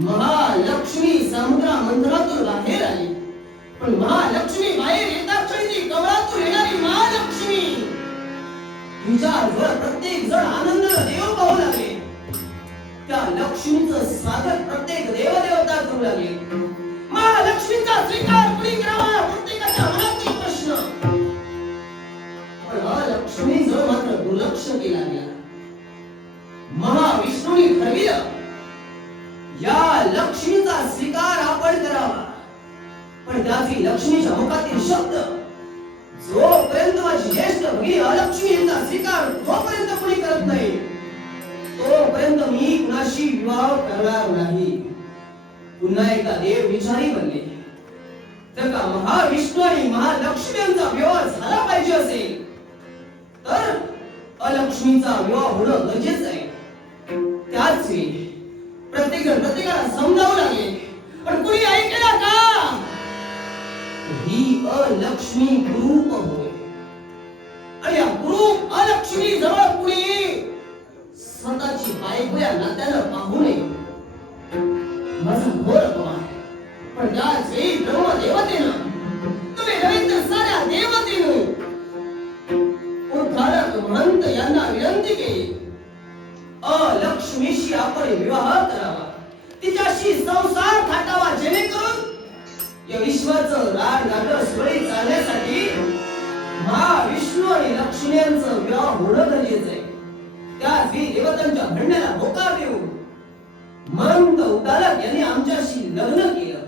महालक्ष्मी समुद्रा मंदिरातून बाहेर आली, पण महालक्ष्मी बाहेर येताच कवळातून येणारी महालक्ष्मी हिच्यावर प्रत्येक जण आनंदाने देव पाहू लागले. त्या लक्ष्मीचं स्वागत प्रत्येक देवदेवता करू लागले. महालक्ष्मीचा स्वीकार कुणी करावा प्रत्येकाच्या मनातील प्रश्न. पण महालक्ष्मी जर मात्र दुर्लक्ष केला गेला. महाविष्णूंनी ठरविलं या लक्ष्मीचा स्वीकार आपण करावा, पण त्याची लक्ष्मीच्या मुखातील शब्द जोपर्यंत माझी ज्येष्ठ भगिनी अलक्ष्मी यांचा स्वीकार जोपर्यंत कोणी करत नाही तोपर्यंत मी कुणाशी विवाह करणार नाही. पुन्हा एकदा देव विचारी बनले. जर का महाविष्णू आणि महालक्ष्मी यांचा विवाह झाला पाहिजे असेल तर अलक्ष्मीचा विवाह होणं गरजेचं आहे. त्याच वेळी प्रत्येकाला समजावं लागले, पण कुणी ऐकलं का? ही अलक्ष्मी कुरूप होय, आणि या कुरूप अलक्ष्मी जवळ कुणी स्वतःची बायको या नात्यानं पाहू नये. माझा घोर अपमान. पण त्याच वेळी ब्रह्मदेवतेनं तुम्ही रवींद्र साऱ्या देवतेनं उद्धारक महंत यांना विनंती केली, अलक्ष्मीशी आपण विवाह करावा, तिच्याशी संसार थाटावा, जेणेकरून या विश्वाचं राजनाट सुरळीत चालण्यासाठी महाविष्णू आणि लक्ष्मी यांचं विवाह होणं गरजेचं आहे. त्याच देवतांच्या म्हणण्याला होकार देऊ महंत उद्धारक यांनी आमच्याशी लग्न केलं.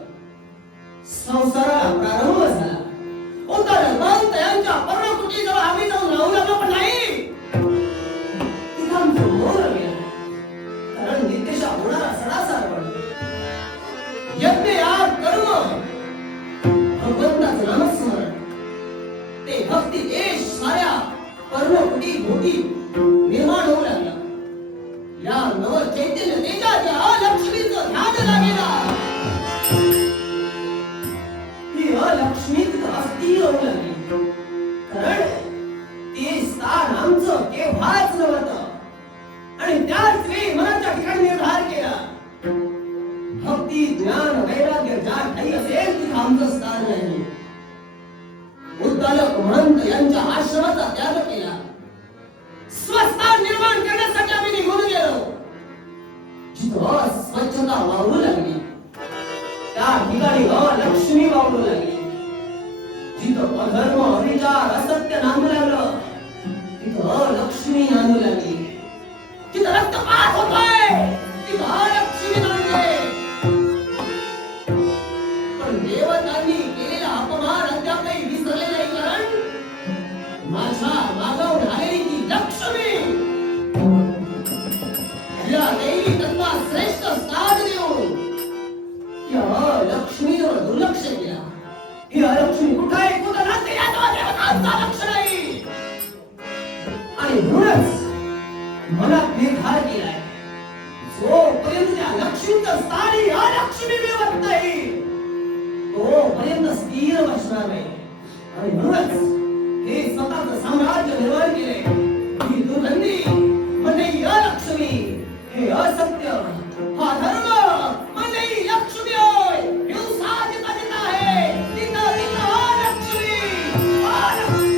संसाराला प्रारंभ झाला. उद्धारक महंत यांच्या पर्णकुटीजवळ आम्ही जाऊन राहू लागलो, पण नाही तिथं आमचं मौन गेलं. कारण नित्यशा होणारा सडासार बनतो. यज्ञ याग कर्म भगवंताचं नामस्मरण ते भक्ती देश साऱ्या कर्मकुटी भोगी निर्माण होऊ लागला. या नव चैतन्य तेजाच्या अलक्ष्मीचं ध्यान लागेला. ही अलक्ष्मी अस्थिर होऊ लागली. कारण ठाई असेल तिथं आमचं स्थान नाही. उद्दालक महंत यांच्या आश्रमाचा त्याग केला. स्वस्थान निर्माण करण्यासाठी आम्ही निघून गेलो. जिथं स्वच्छता वावरू लागली त्या ठिकाणी लक्ष्मी वावरू लागली. जिथं अधर्म अविचार असत्य नांदू लागलं तिथं लक्ष्मी नांदू लागली. जिथं रक्तपात होतोय तिथं लक्ष्मी नांदते. पण देवतांनी केलेला अपमान अद्यापही विसरले नाही. कारण माझ्या मागावर आलेली ती लक्ष्मी या दैवी तत्वा श्रेष्ठ साथ देऊन या लक्ष्मीवर दुर्लक्ष केला. ही लक्ष्मी कुठं आहे कुठं नसते याचा देवतांचा लक्ष नाही. आणि म्हणूनच मनात निर्धार केलाय जोपर्यंत त्या लक्ष्मीचं स्थान या लक्ष्मी मिळवत नाही तोपर्यंत स्थिर बसणार नाही. आणि म्हणूनच हे स्वतःचं साम्राज्य निर्माण केले. ही दुर्गंधी म्हणजे या लक्ष्मी, हे असत्य हा धर्म म्हणजे ही लक्ष्मी होय. हिंसा जिथं जिथं आहे तिथं तिथं हा लक्ष्मी, हा लक्ष्मी.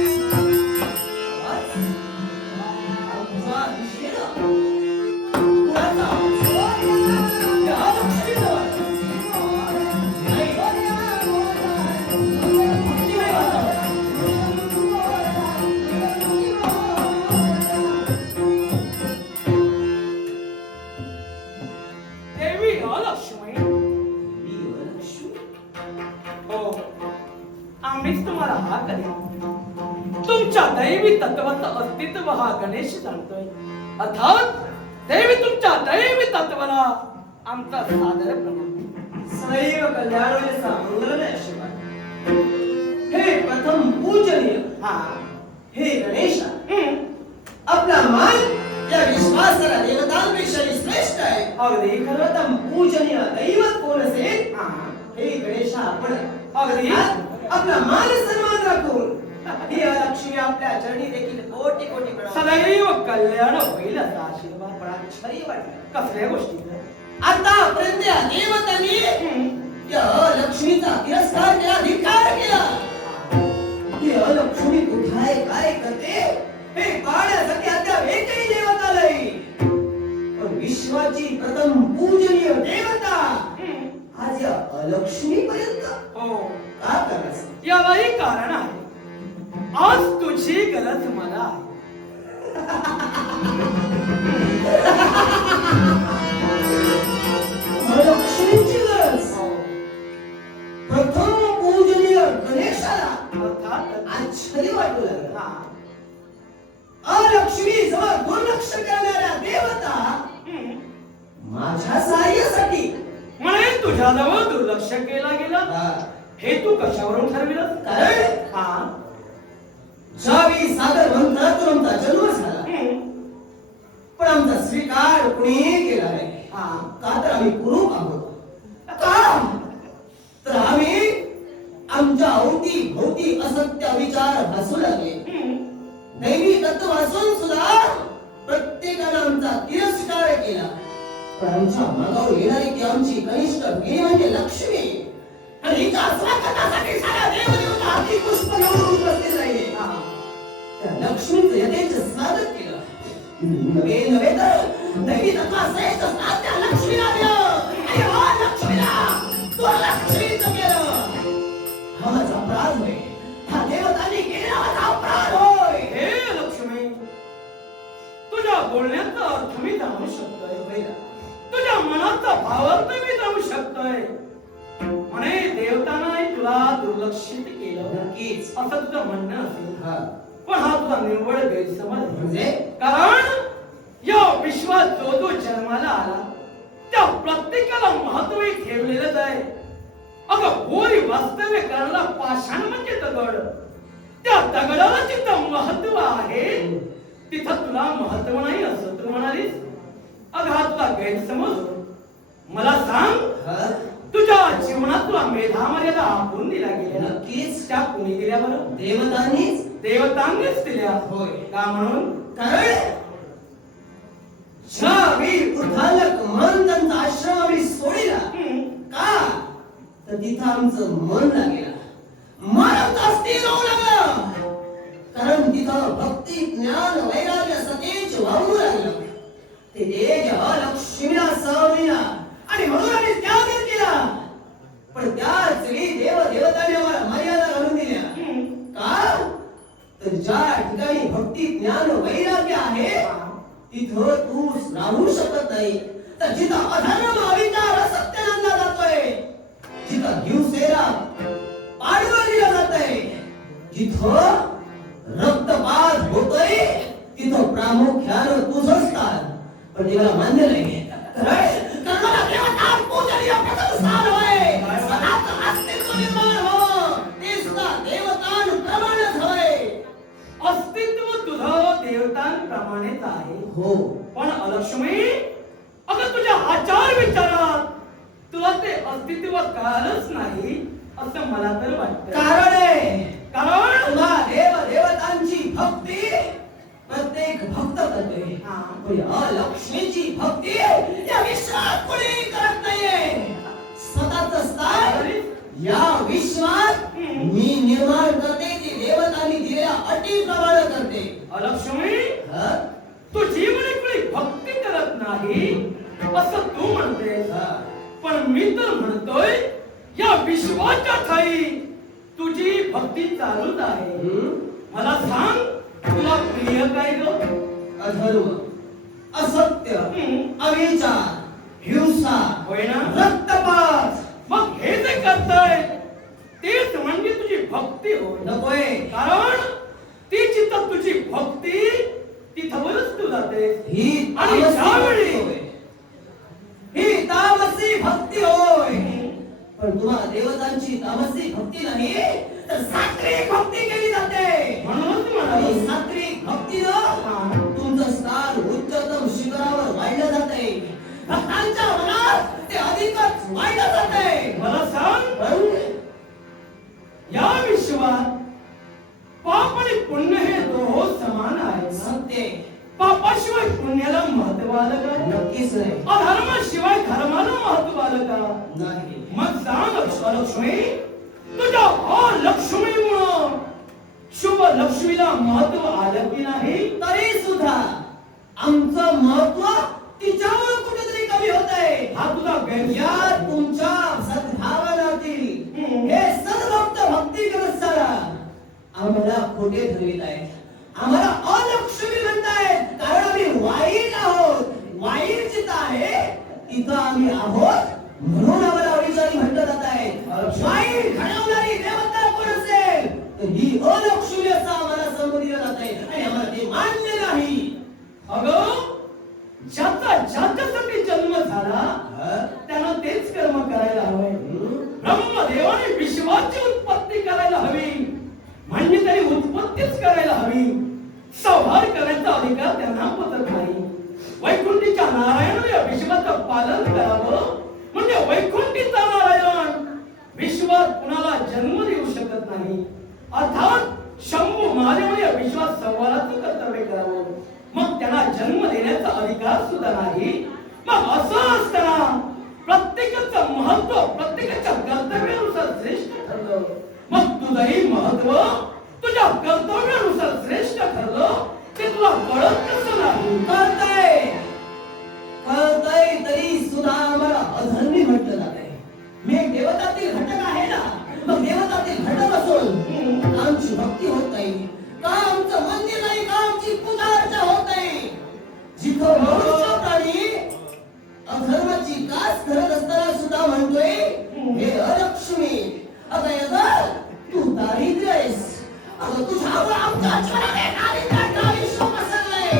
आमचा निषेध कुणाचा? या लक्ष्मीचा. आम्हीच तुम्हाला हा करेल. तुमच्या दैवी तत्वाचं अस्तित्व हा गणेश जाणतोय. अर्थात दैवी तुमच्या दैवी तत्वाला आमचा सादर प्रणाम. सदैव कल्याणोयसा मंगलमय आशीर्वाद. हे प्रथम पूजनीय हे गणेशा, आपला मान या विश्वासाला देवतांपेक्षाही श्रेष्ठ आहे. अगदी खरं. प्रथम पूजनीय दैवत कोण असेल हे गणेशा आपण. अगदी आपला मान सन्मान राखून ही लक्ष्मी आपल्या चरणी देखील कोटी कोटी प्रणाम. सदैव कल्याण होईल असा आशीर्वाद. पण आश्चर्य वाटलं कसल्या गोष्टीचं? आतापर्यंत या देवतांनी या लक्ष्मीचा तिरस्कार केला, धिक्कार केला. ही लक्ष्मी कुठे आहे, काय करते हे पाहण्यासाठी अद्याप एकही देवता नाही. पण विश्वाची प्रथम पूजनीय देवता आज या अलक्ष्मी पर्यंत हो का करायचं? यालाही कारण आहे. आज तुझी गरज मला आहे. लक्ष्मीची गरज प्रथम पूजनीय गणेशाला आश्चर्य वाटू लागलं. अलक्ष्मी जवळ दुर्लक्ष करणाऱ्या देवता माझ्या सहाय्यासाठी म्हणे तुझ्याजवळ दुर्लक्ष केला गेला. हे तू कशावरून ठरविलं? कारण ज्यावेळी सागर मंत्रातून आमचा जन्म झाला पण आमचा स्वीकार कुणी केला नाही. का तर आम्ही कुरूप आहोत. का तर आम्ही आमच्या अवती भोवती असत्य विचार भासू लागले. दैवी तत्व असून सुद्धा प्रत्येकानं आमचा तिरस्कार केला. पण आमच्या मागावर येणारी ती आमची कनिष्ठ भगिनी म्हणजे लक्ष्मी. आणि हिच्या स्वागतासाठी सारा देवदेवता हाती पुष्प घेऊन उपस्थित राहिले. त्या लक्ष्मीचं यथेच स्वागत केलं. नव्हे तर दैवी तत्वा श्रेष्ठ स्थान त्या लक्ष्मीला दिलं. आणि हा लक्ष्मीला दुर्लक्षित केलं. हा माझा अपराध होय. हा देवतांनी केलेला माझा अपराध होय. हे लक्ष्मी, तुझ्या बोलण्याचा अर्थ मी जाणू शकतोय. तुझ्या मनाचा भावार्थ मी जाणू शकतोय. म्हणे देवतांना तुला दुर्लक्षित केलं. नक्कीच असं तुझं म्हणणं असेल. पण हा तुझा निव्वळ गैरसमज. म्हणजे कारण या विश्वात जो जो जन्माला आला त्या प्रत्येकाला महत्व ठेवलेलंच आहे. अगं होय, वास्तव्य करणारा पाषाण म्हणजे दगड. त्या दगडाला जिथं महत्व आहे तिथं तुला महत्व नाही असं तू म्हणालीस. अगं हा तुला गैरसमज. मला सांग, तुझ्या जीवनात तुला मेधा मर्यादा आपण दिला गेल्या. नक्कीच त्या कुणी दिल्या बरं? देवतांनीच. देवतांनीच दिल्या. होय. का म्हणून? कारण ज्यावेळी उद्धालक महंतांचा आश्रम आम्ही सोडिला. का तर तिथं आमचं मन लागेल, मन आमचं स्थिर होऊ लागलं. कारण तिथं भक्ती ज्ञान वैराग्य सतेज वाहू लागलं. ते तेज लक्ष्मीला सवयला आणि म्हणून आम्ही त्याग केला. पण त्याच वेळी देव देवतांनी आम्हाला मर्यादा घालून दिल्या. का तर ज्या ठिकाणी भक्ती ज्ञान वैराग्य आहे तिथं तू राहू शकत नाही. तर जिथं अधर्म अविचार असत्य आणला जातोय, जिथं हिंसेला पाडवं दिलं जातंय, जिथं रक्तपात होतोय, तिथं प्रामुख्यानं तुझं स्थान. पण देवाला मान्य नाही. कर्माला देवता पूजनीय प्रथम स्थान होय. स्वतःचं अस्तित्व निर्माण व्हावं, ते सुद्धा देवतांप्रमाणेच होय. अस्तित्व तुझं देवतांप्रमाणेच आहे. हो, पण अलक्ष्मी, अगं तुझ्या आचार विचारात तुला ते अस्तित्व कळालंच नाही असं मला तर वाटतं. कारण आहे, कारण तुला देव देवतांची भक्ती प्रत्येक भक्त करतोय. पण लक्ष्मीची भक्ती या विश्वात कोणी करत नाहीये. स्वतःचं स्थान या विश्वात मी निर्माण करते, ती देवतांनी दिलेल्या अटीप्रमाणे करते. अलक्ष्मी, तू जीवनी कुणी भक्ती करत नाही असं तू म्हणतेस. पण मी तर म्हणतोय या विश्वाच्या ठाई तुझी भक्ती चालूच आहे. मला सांग, तुला प्रिय काय ग? अधर्म, असत्य, अविचार, हिंसा, होय ना? रक्तपात. मग हे जे करताय तेच म्हणजे तुझी भक्ती होय. नकोय. कारण ती जिथं तुझी भक्ती तिथवरच तू जाते. ही आणि ज्यावेळी ही तामसी भक्ती होय. पण तुम्हाला देवतांची तामसी भक्ती नाही, तर सात्विक भक्ती केली जाते. म्हणूनच आणि म्हणालो सात्विक भक्तीनं तुमचं स्थान उच्चतम शिखरावर वाढलं जाते. भक्तांच्या मनात ते अधिकच वाढलं जाते. मला सांग, पण या विश्वात पाप आणि पुण्य हे दोहो समान आहेत. सत्य पापाशिवाय पुण्याला महत्व आलं का? नक्कीच नाही. अधर्माशिवाय धर्माला महत्व आलं का? नाही. मग सांग लक्ष्मी, तुझ्या लक्ष्मीमुळं शुभ लक्ष्मीला महत्व आलं की नाही? तरी सुद्धा आमचं महत्व तिच्यावर कुठेतरी कमी होत आहे. हा तुझा गैर. या तुमच्या सद्भावनातील हे सद्भक्त भक्तीग्रस्ताला आम्हाला खोटे ठरवित आहेत. आम्हाला अलक्ष्मी म्हणतायत. कारण आम्ही वाईट आहोत. वाईट जिथं आहे तिथं आम्ही आहोत, म्हणून आम्हाला अविचारी म्हटलं जात आहे. वाईट घडवणारी देवता कोण असेल तर ही अलक्ष्मी असं आम्हाला संबोधिलं जात आहे. आणि आम्हाला ते मान्य नाही. अगं, ज्याच्यासाठी जन्म झाला त्यानं तेच कर्म करायला हवे. ब्रह्मदेवाने विश्वाची उत्पत्ती करायला हवी, म्हणजे त्यांनी उत्पत्तीच करायला हवी. संहार करण्याचा अधिकार त्यांना पटत नाही. वैकुंठीच्या नारायण या विश्वाचं पालन करावं, म्हणजे वैकुंठीचा नारायण विश्वात कुणाला जन्म देऊ शकत नाही. अर्थात शंभू महादेव या विश्वात संहाराचं कर्तव्य करावं, मग त्यांना जन्म देण्याचा अधिकार सुद्धा नाही. मग असं असताना प्रत्येकाचं महत्व प्रत्येकाच्या कर्तव्यानुसार श्रेष्ठ ठरलं. मग तुझंही महत्व तुझ्या कर्तव्यानुसार श्रेष्ठ ठरलं, ते तुला कळत कसं नाही? कळतंय तरी सुद्धा आम्हाला अधर्मी म्हटलं जात आहे. मी एक देवतातील घटक आहे ना, मग देवतातील घटक असून आमची भक्ती होत नाही का? आमचं मंदिर नाही का? आमची पूजा अर्चा होत नाही. जिथं मनुष्य प्राणी अधर्माची कास करत असताना सुद्धा म्हणतोय हे अलक्ष्मी, अगं तू दारिद्र्य आहेस. अगं तुझ्यामुळे आमच्या जीवनाने दारिद्र्याचा विश्व पसरलाय.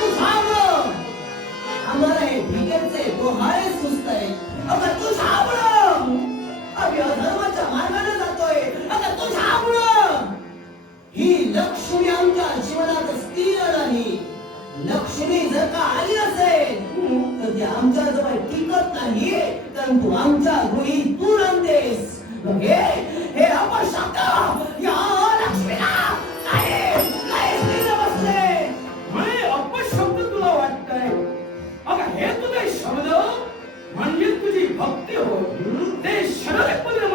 तुझ्यामुळं आम्हाला हे भिकेचे डोहाळे सुचताय. अगं तुझ्यामुळं आम्ही अधर्माच्या मार्गाने जातोय. अगं तुझ्यामुळं ही लक्ष्मी आमच्या जीवनात स्थिर नाही. लक्ष्मी जर का आली असेल तर ती आमच्या जवळ टिकत नाही, कारण तू आमच्या गृही तू राहतेस. हे अपशब्द या लक्ष्मीला नाही स्थिर बसले. म्हणे अपशब्द तुला वाटतंय? अगं, हे तुझे शब्द म्हणजे तुझी भक्ती होय. ते षडरिपुत्र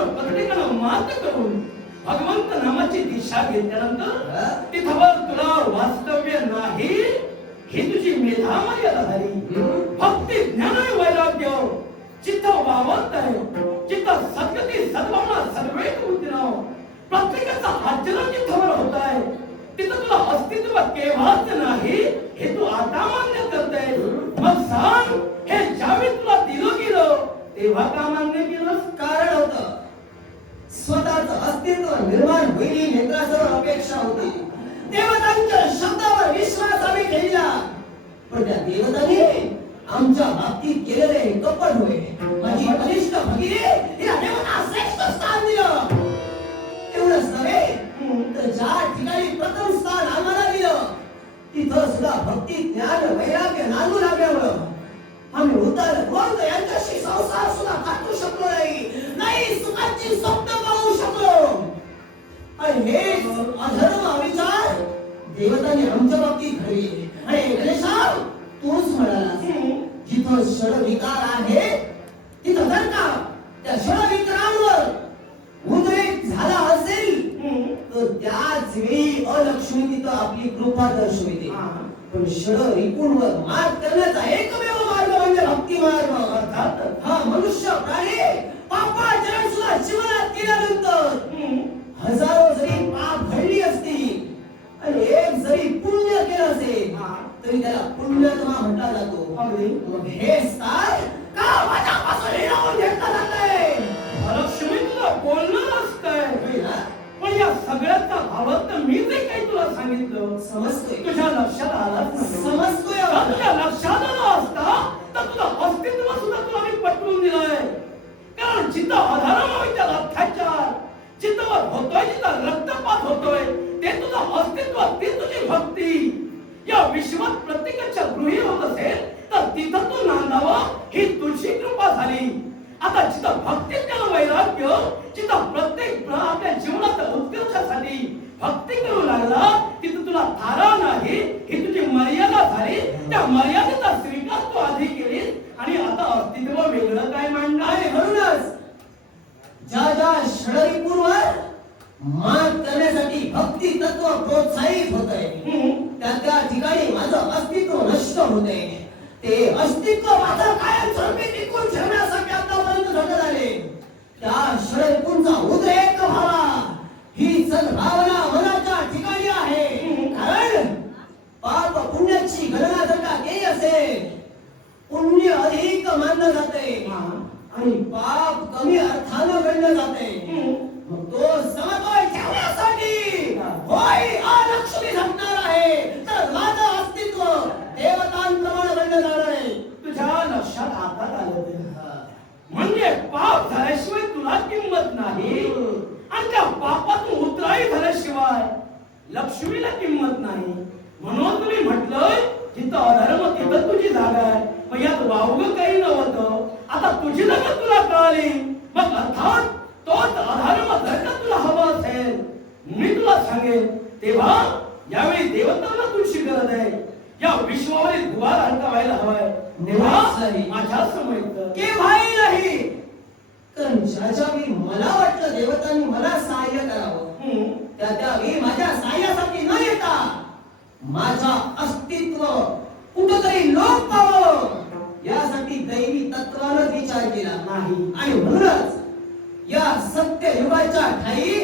त्याच्यावर प्रत्येकानं मात करून भगवंत नामाची दिशा घेतल्यानंतर हा? तिथवर तुला वास्तव्य नाही ही तुझी मेधा मर्यादा झाली. भक्ती ज्ञान आणि वैराग्य चित्त वावरत आहे. चित्त सद्गती सद्भावना सद्वेग बुद्धीनं प्रत्येकाचा आचरण जिथवर होत आहे तिथं तुला अस्तित्व केव्हाच नाही हे तू आता मान्य करते. मग सांग, हे ज्यावेळी तुला दिलं गेलं तेव्हा का मान्य केलंस? कारण होतं स्वतःच अस्तित्व निर्माण होईल ही नेत्रासमोर अपेक्षा होती. देवतांच्या शब्दावर विश्वास आम्ही ठेवला, पण त्या देवतांनी आमच्या बाबतीत केलेले कपट होय. माझी कनिष्ठ भगिनी हिला देवता श्रेष्ठ स्थान दिलं. एवढंच नव्हे तर ज्या ठिकाणी प्रथम स्थान आम्हाला दिलं तिथं सुद्धा भक्ती ज्ञान वैराग्य नांदू लागल्यामुळं आम्ही उतार बोलतो यांच्याशी संसार सुद्धा काटू शकलो नाही सुखाची स्वप्न पाहू शकलो. आणि हे अधर्म विचार देवतांनी आमच्या बाबतीत घडले. आणि गणेशा तूच म्हणालास जिथं षड विकार आहे तिथं जर का त्या षड विकारांवर उद्रेक झाला असेल तर त्याच वेळी अलक्ष्मी तिथं आपली कृपा दर्शविते. पण षड रिपूंवर मात करण्याचा एकमेव मार्ग म्हणजे भक्ती मार्ग. अर्थात हा मनुष्य प्राणी पापाचरण सुद्धा जीवनात केल्यानंतर हजारो जरी पाप घडली असती आणि एक जरी पुण्य केलं असेल तरी त्याला पुण्यात्मा म्हटला जातो. मग हे स्थान का माझ्यापासून हिरावून घेतलं जातंय? लक्ष्मी तुला बोलणं असतंय, पण या सगळ्याचा भावार्थ मी जे काही तुला सांगितलं समजतोय, तुझ्या लक्षात आलाच नाही. समजतोय. तुझ्या लक्षात आलं असता तर तुझं अस्तित्व सुद्धा तुला मी पटवून दिलंय. कारण जिथं अधर्म त्या अत्याचार जिथं होतोय जिथं रक्तपात होतोय ते तुझं अस्तित्व ती तुझी भक्ती या विश्वात प्रत्येकाच्या गृही होत असेल तर तिथं तू नांदावं ही तुझी कृपा झाली. आता जिथं भक्ती ज्ञान वैराग्य जिथं प्रत्येक प्राण आपल्या जीवनात उत्कर्षासाठी भक्ती करू लागला तिथं तुला थारा नाही ही तुझी मर्यादा झाली. त्या मर्यादेचा स्वीकार तू आधी केलीस आणि आता अस्तित्व वेगळं काय मांडलं आहे. म्हणूनच ज्या ज्या षडरिपूंवर मात करण्यासाठी भक्ती तत्व प्रोत्साहित होत आहे त्या ठिकाणी माझं अस्तित्व नष्ट होते. ते अस्तित्व माझं कायम स्वरूपी टिकून ठेवण्यासाठी आतापर्यंत घडत आले. त्या षडरिपूंचा उद्रेक व्हावा ही सद्भावना मनाच्या ठिकाणी आहे. कारण पाप पुण्याची गणना जर का केली असेल पुण्य अधिक मानलं जाते आणि पाप कमी अर्थानं गणलं जाते. मग तो समतोल ठेवण्यासाठी होय अलक्ष्मी झटणार आहे तर माझं अस्तित्व देवतांप्रमाणे गणलं जाणार आहे. तुझ्या लक्षात आता आलं ते. म्हणजे पाप झाल्याशिवाय तुला किंमत नाही आणि त्या पापातून उतराई झाल्याशिवाय लक्ष्मीला किंमत नाही. म्हणून तुम्ही म्हटलंय जिथं अधर्म तिथं तुझी जागा आहे. मग यात वावगं काही नव्हतं. आता तुझी जागा तुला कळाली. मग अर्थात तोच अधर्म जर का तुला हवा असेल मी तुला सांगेन तेव्हा यावेळी देवतांना तुझी गरज आहे. या विश्वावरील द्वार हलका व्हायला हवाय. तेव्हा माझ्या समोर केव्हाही नाही. कारण ज्याच्या वेळी मला वाटलं देवतांनी मला सहाय्य करावं त्यावेळी माझ्या सहाय्यासाठी न येता माझा अस्तित्व कुठंतरी लोप पाहावं यासाठी दैवी तत्वानं विचार केला नाही. आणि म्हणूनच या सत्य युगाच्या ठाई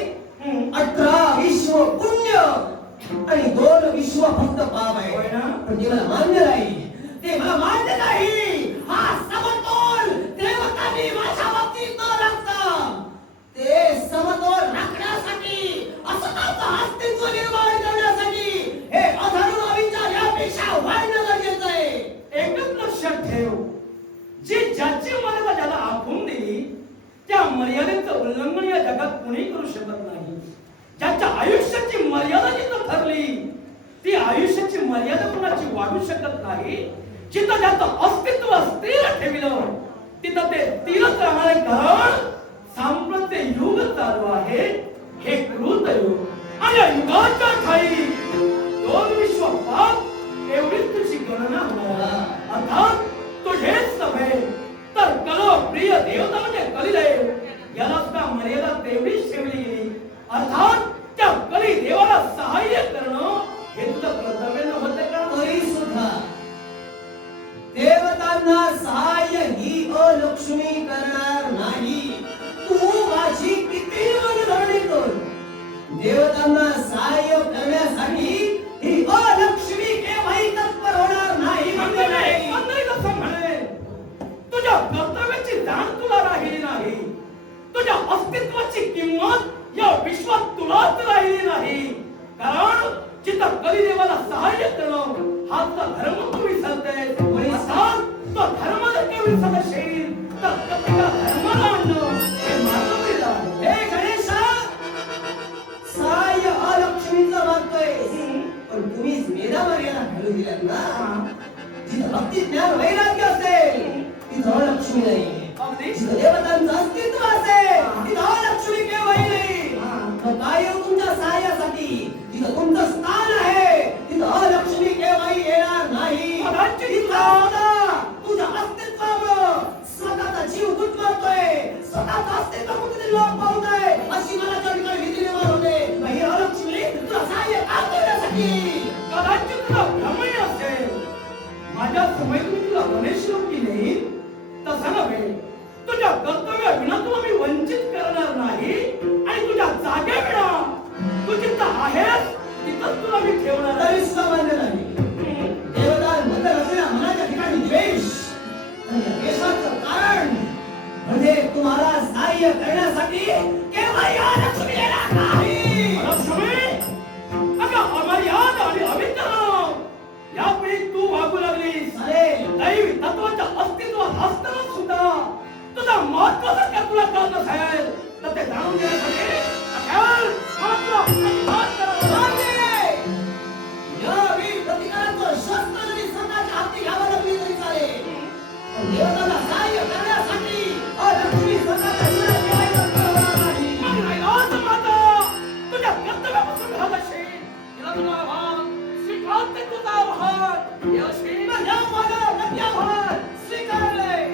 18 विश्व पुण्य आणि 2 विश्व फक्त पाप आहे. पण ते मला मान्य नाही. ते मला मान्य नाही. हा समतोल देवतांनी माझ्या बाबतीत न राखता ते समतोल राखण्यासाठी असताचं अस्तित्व निर्माण करण्यासाठी हे अधर्म विचार यापेक्षा वाढणं गरजेचं आहे. एकच लक्षात ठेव, जी ज्याची मर्यादा ज्याला आखून दिली त्या मर्यादेचं उल्लंघन या जगात कोणी करू शकत नाही. ज्याच्या आयुष्याची मर्यादा जिथं ठरली ती आयुष्याची मर्यादा कोणाची वाढू शकत नाही. जिथं ज्याचं अस्तित्व स्थिर ठेवलं तिथं ते स्थिरच राहणार. कारण सांप्रत्य युग चालू आहे हे कृत युग आणि या युगाच्या ठाई 2 विश्व पाप एवढीच तुझी गणना होणार. अर्थात तुझेच नव्हे तर कलो प्रिय देवता म्हणजे कलिदेव याला सुद्धा मर्यादा विना मर्यादा घालून दिल्यात ना, जिथं भक्ती ज्ञान वैराग्य असेल तिथं लक्ष्मी नाही. अगदी जिथं देवतांचं अस्तित्व असेल तिथं लक्ष्मी केव्हाही नाही. मग काय येऊ तुमच्या सहाय्यासाठी? जिथं तुमचं स्थान आहे तिथं लक्ष्मी केव्हाही येणार नाही. कदाचित तुझ्या अस्तित्वामुळं स्वतःचा जीव गुदमरतोय, स्वतःचं अस्तित्व कुठेतरी लोप पावतोय, अशी मला त्या ठिकाणी भीती निर्माण होते. मग ही अलक्ष्मी तुला सहाय्य का करण्यासाठी? कदाचित तुला भ्रमही असेल. माझ्या समय तुम्ही तुला गणेश रूप केले तसं नव्हे. तुझ्या कर्तव्याविना तुला मी वंचित करणार नाही आणि तुझ्या जागेविना तू जिथं आहेस तिथंच तुला मी ठेवणार आहे. तरी सुद्धा मान्य नाही. देवतांबद्दल असलेल्या मनाच्या ठिकाणी द्वेष आणि या द्वेषाचं कारण म्हणजे तुम्हाला सहाय्य करण्यासाठी केव्हाही अलक्ष्मी येणार नाही. लक्ष्मी अगं अमर्याद आणि अविद्या यापुढे तू वागू लागलीस. चालेल. दैवी तत्वाच्या अस्तित्वात असताना सुद्धा तुझा महत्वाचा का तुला कळत नसेल तर ते जाणून घेण्यासाठी अखेर महत्व प्रतिपाद करावा लागेल. यावेळी प्रतिकाराचं शस्त्र जरी स्वतःच्या हाती घ्यावं लागली तरी चालेल, पण देवतांना सहाय्य करण्यासाठी अलक्ष्मी स्वतःच्या जीवाची हायत करणार नाही. मग नाईलाज माता तुझ्या कर्तव्यापासून घात असेल. तिला तुला आव्हान स्वीकारते तुझा आव्हान. हे असेल मग या माझं नक्की आव्हान स्वीकारलंय.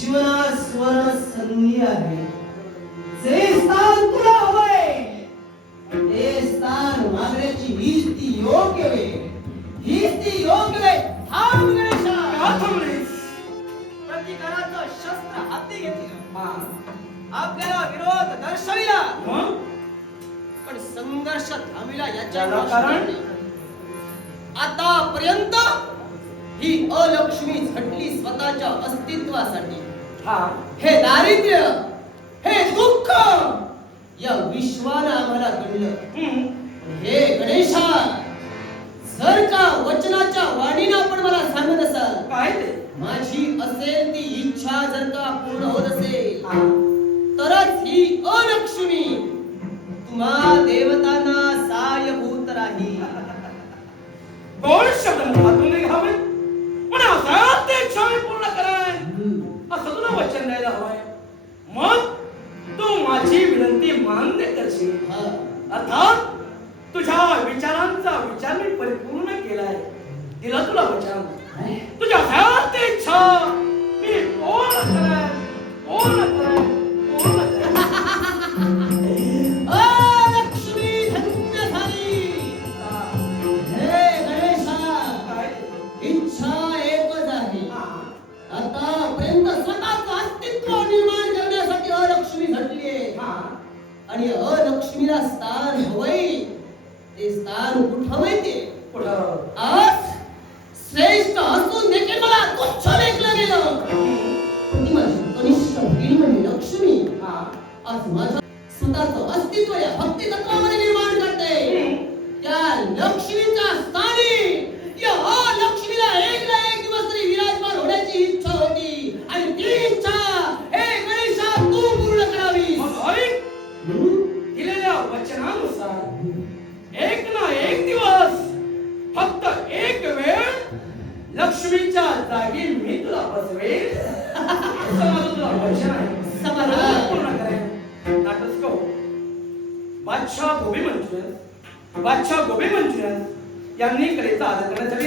जीवनात स्वर्ण संधी आहे. जे स्थान तुला हवंय ते स्थान मागण्याची हीच ती योग्य वेळ, हीच ती योग्य वेळ. थांब गणेशा. का थांबलीस? प्रतिकाराचं शस्त्र हाती घेतलं, हा. आपल्याला विरोध दर्शविला, मग पण संघर्ष थांबविला याच्या त्याला कारण? आतापर्यंत ही अलक्ष्मी झटली स्वतःच्या अस्तित्वासाठी. हा हे दारिद्र्य, हे दुःख या विश्वानं आम्हाला घडलं. हे गणेशा, जर का वचनाच्या वाणीनं आपण मला सांगत असाल, काय ते? माझी असेल ती इच्छा जर का पूर्ण होत असेल, हा. तरच ही अलक्ष्मी तुम्हा देवतांना सहाय्यभूत राहील. गोड शब्द मुखातून निघावे पण असा ते इच्छा मी पूर्ण करेन असं तुला वचन द्यायला हवंय. मग तू माझी विनंती मान्य करशील. हा. अर्थात तुझ्या विचारांचा विचार मी परिपूर्ण केलाय. दिला तुला वचन. तुझ्या ह्यात इच्छा मी पूर्ण करेन. पूर्ण करेन, पूर्ण करेन. लक्ष्मी धन्य झाली. हे गणेशा, काय? इच्छा एकच आहे. हा. आतापर्यंत स्वतःचं अस्तित्व निर्माण करण्यासाठी अलक्ष्मी झटलीये. हा. आणि अलक्ष्मीला स्थान हवंय. ते स्थान कुठं माहितीये? कुठं? आज श्रेष्ठ असून देखील मला तुच्छ लेखलं गेलं. पण ती माझी कनिष्ठ बहीण म्हणजे लक्ष्मी हा. आज माझं स्वतःचं अस्तित्व या भक्ती तत्वामध्ये निर्माण करते. त्या लक्ष्मीच्या स्थानी या अलक्ष्मीला एक ना एक दिवस तरी विराजमान होण्याची इच्छा होती. आणि ती इच्छा हे गणेशा तू पूर्ण करावी. मग ऐक, दिलेल्या वचनानुसार एक ना एक दिवस, फक्त एक वेळ लक्ष्मीच्या जागी मी तुला बसवेल. असं माझं तुला वचन आहे. समाधान. पूर्ण करेन. नाटक कहो. बादशाह गोबी मंचुरियन यांनी कलेचा आदर करण्यासाठी